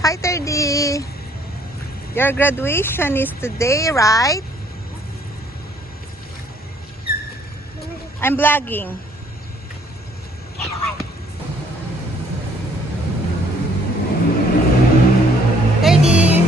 Hi, Terdy. Your graduation is today, right? I'm vlogging. Terdy.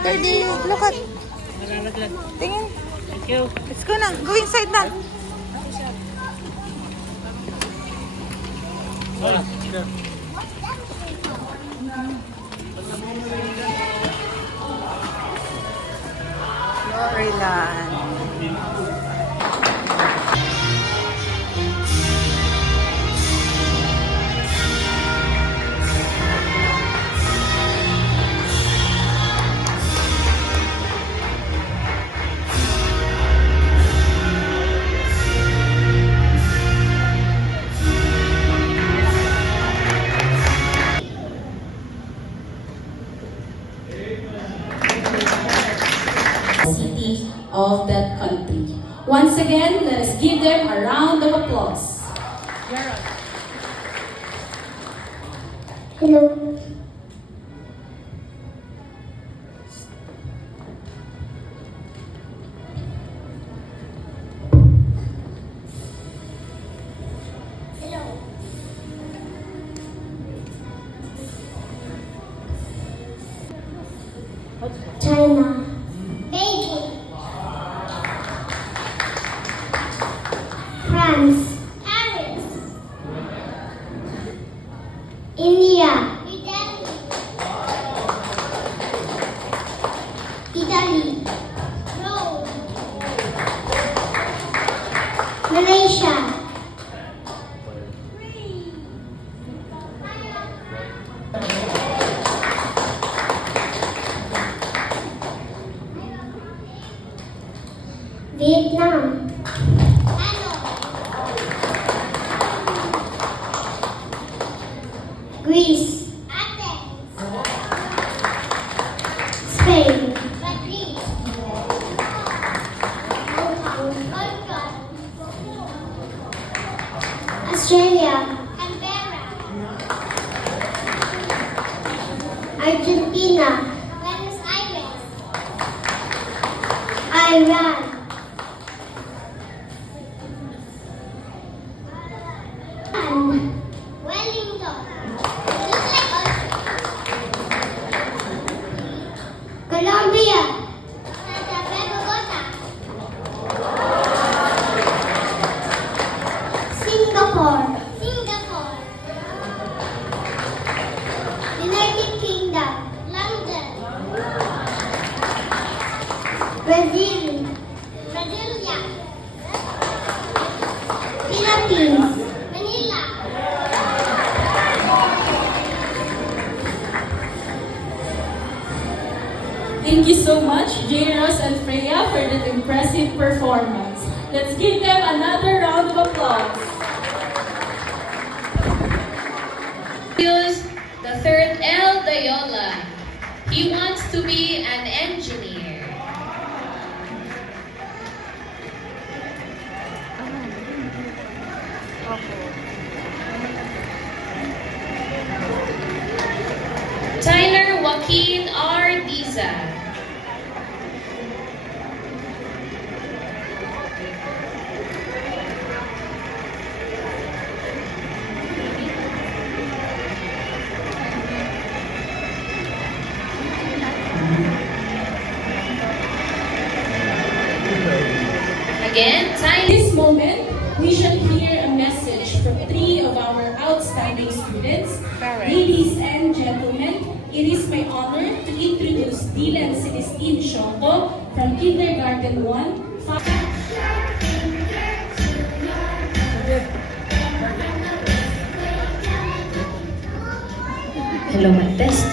Terdy, look at. Tingin. Thank you. Let's go na. Go inside na. Floryland. City of that country. Once again, let us give them a round of applause. Hello. China. Beijing. France. Paris. India. Italy. Rome. Malaysia. Vietnam. Greece. Spain. Australia. Argentina. Iran. Colombia. Singapore. United Kingdom. London. Brazil. Philippines. Manila. Thank you so much, Jairus and Freya, for that impressive performance. Let's give them another round of applause. The third El Dayola. He wants to be an engineer. Tyler Joaquin R. Diza. Again, Tyler. This moment, we shall hear a message from three of our outstanding students. Ladies and gentlemen, it is my honor to introduce Dylan Celestine Shoko from Kindergarten 1. Hello, my best.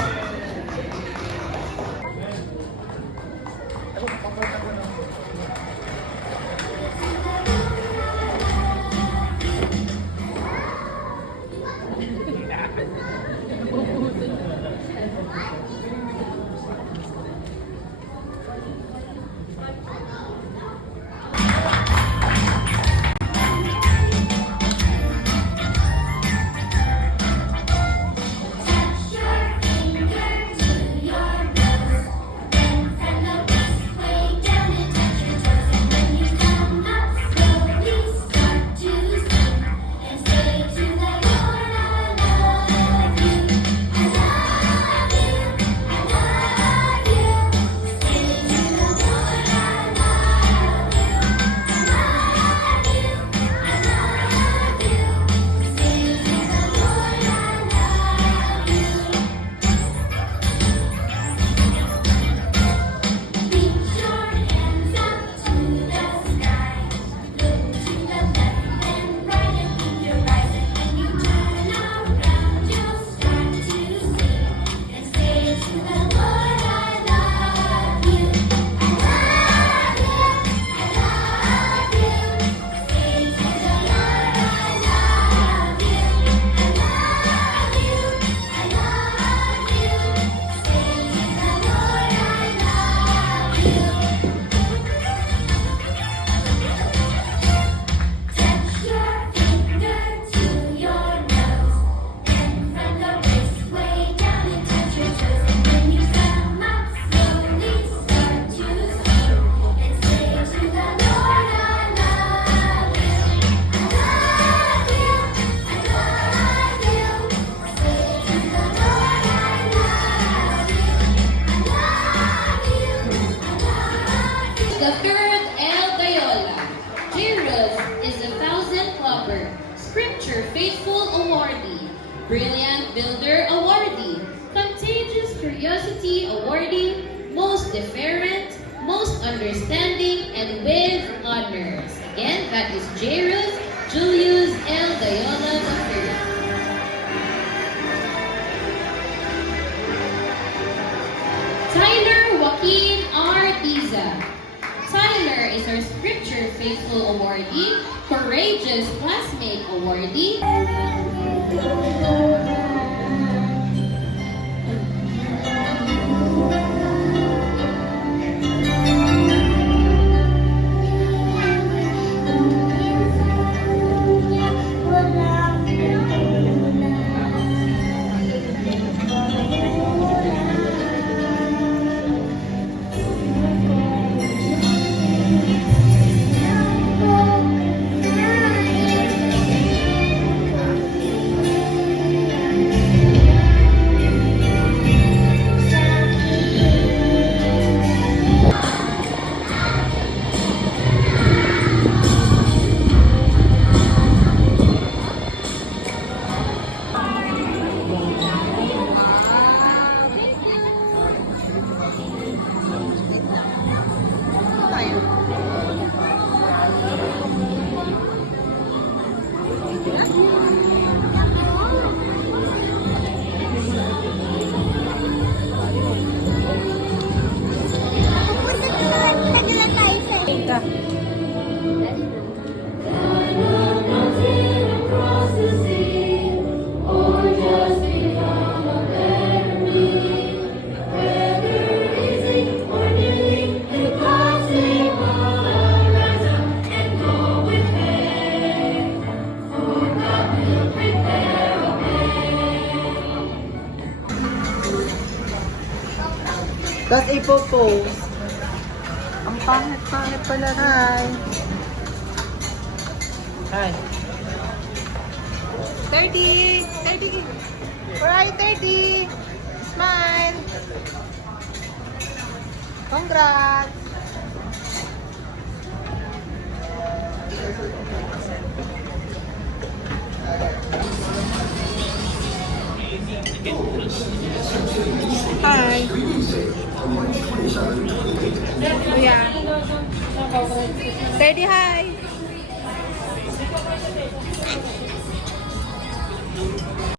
Brilliant Builder Awardee, Contagious Curiosity Awardee, Most Deferent, Most Understanding, and with honors. Again, that is Jairus Julius L. Dayola III. Tyler Joaquin R. Tiza. Tyler is our Scripture Faithful Awardee, Courageous Classmate Awardee, That's a photo. Ang pangit-pangit pala, Rai. Hi. 30! 30! Alright, 30! Smile! Congrats! Hi! Kuya. 30, hi!